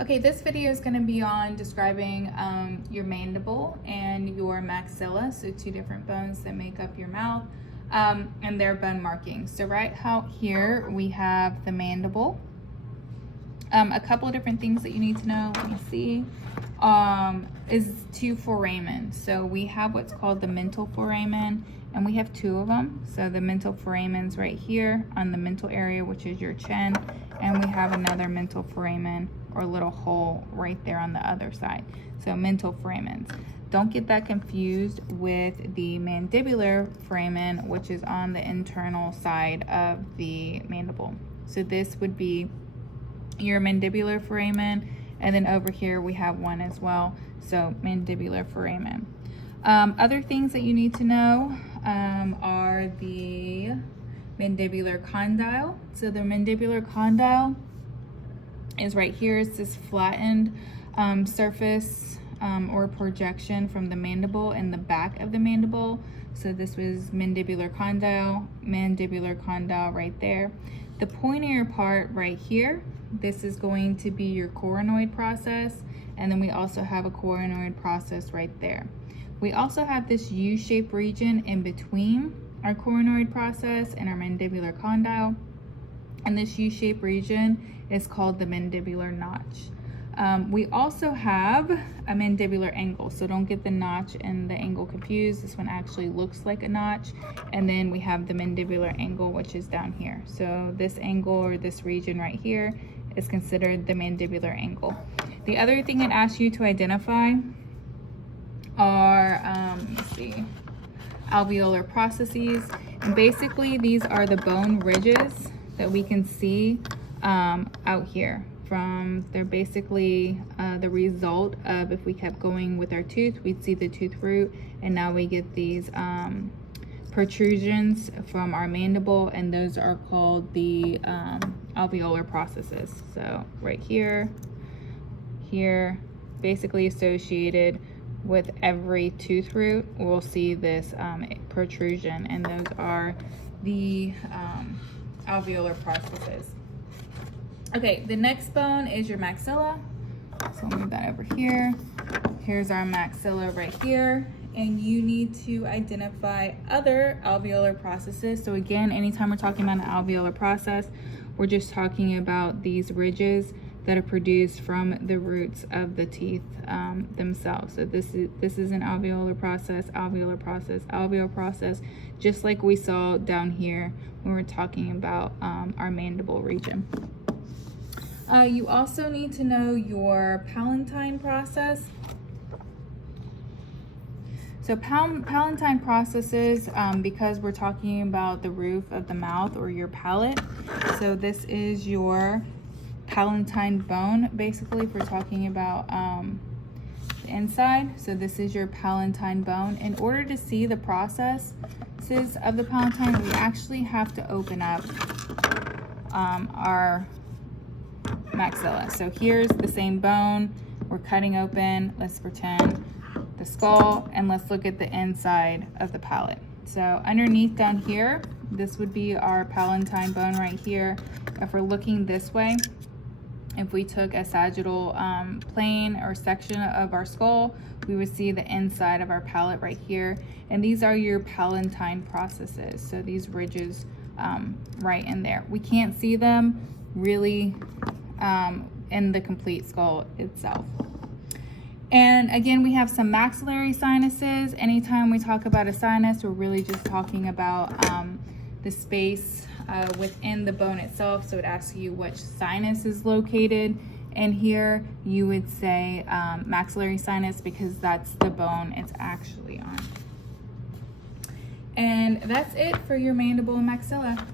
Okay, this video is going to be on describing your mandible and your maxilla, so two different bones that make up your mouth, and their bone markings. So right out here we have the mandible. A couple of different things that you need to know, let me see, is two foramen. So we have what's called the mental foramen, and we have two of them. So the mental foramen's right here on the mental area, which is your chin, and we have another mental foramen or little hole right there on the other side. So mental foramens. Don't get that confused with the mandibular foramen, which is on the internal side of the mandible. So this would be your mandibular foramen, and then over here we have one as well, so mandibular foramen. Other things that you need to know are the mandibular condyle. So the mandibular condyle is right here. It's this flattened surface or projection from the mandible and the back of the mandible. So this was mandibular condyle right there. The pointier part right here, this is going to be your coronoid process, and then we also have a coronoid process right there. We also have this U-shaped region in between our coronoid process and our mandibular condyle, and this U-shaped region is called the mandibular notch. We also have a mandibular angle, so don't get the notch and the angle confused. This one actually looks like a notch. And then we have the mandibular angle, which is down here. So this angle, or this region right here, is considered the mandibular angle. The other thing it asks you to identify are, let's see, alveolar processes. And basically these are the bone ridges that we can see out here. They're basically the result of, if we kept going with our tooth, we'd see the tooth root, and now we get these protrusions from our mandible, and those are called the alveolar processes. So right here, basically associated with every tooth root, we'll see this protrusion, and those are the alveolar processes. Okay, the next bone is your maxilla. So I'll move that over here. Here's our maxilla right here. And you need to identify other alveolar processes. So again, anytime we're talking about an alveolar process, we're just talking about these ridges that are produced from the roots of the teeth themselves. So this is an alveolar process, alveolar process, just like we saw down here when we're talking about our mandible region. You also need to know your palatine process. So palatine processes, because we're talking about the roof of the mouth or your palate. So this is your palatine bone, basically, if we're talking about the inside. So this is your palatine bone. In order to see the processes of the palatine, we actually have to open up our maxilla. So here's the same bone. We're cutting open, let's pretend, the skull, and let's look at the inside of the palate. So underneath down here, this would be our palatine bone right here. If we're looking this way, if we took a sagittal plane or section of our skull, we would see the inside of our palate right here. And these are your palatine processes. So these ridges right in there. We can't see them really in the complete skull itself. And again, we have some maxillary sinuses. Anytime we talk about a sinus, we're really just talking about the space within the bone itself. So it asks you which sinus is located in here. You would say maxillary sinus, because that's the bone it's actually on. And that's it for your mandible and maxilla.